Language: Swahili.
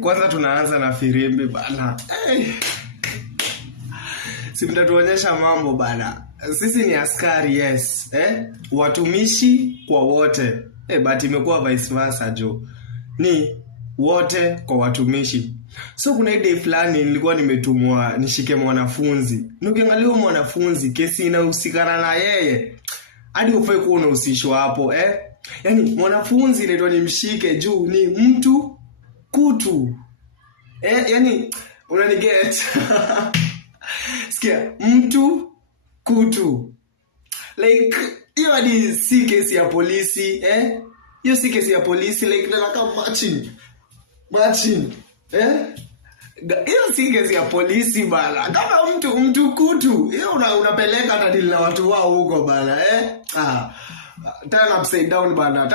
Kwanza tunaanza na firimbi bana. Si mtatuonyesha mambo bana. Sisi ni askari, yes. Watumishi kwa wote. But imekuwa vice versa jo. Ni wote kwa watumishi. So kuna idea fulani nilikuwa nimetumwa nishike mwanafunzi. Nikiangalia mwanafunzi kesi inahusikana na yeye. Hadi ufai kuwa unahusishwa hapo, Yaani mwanafunzi inaitwa nimshike juu ni mtu kutu. Yaani unaniget. Sikia, mtu kutu. Like hiyo ni si kesi ya polisi, Hiyo si kesi ya polisi, like nataka matching. Hiyo si kesi ya polisi bana. Kama mtu kutu, hiyo unapeleka hata dili na watu wao huko bana, Turn upside down bana.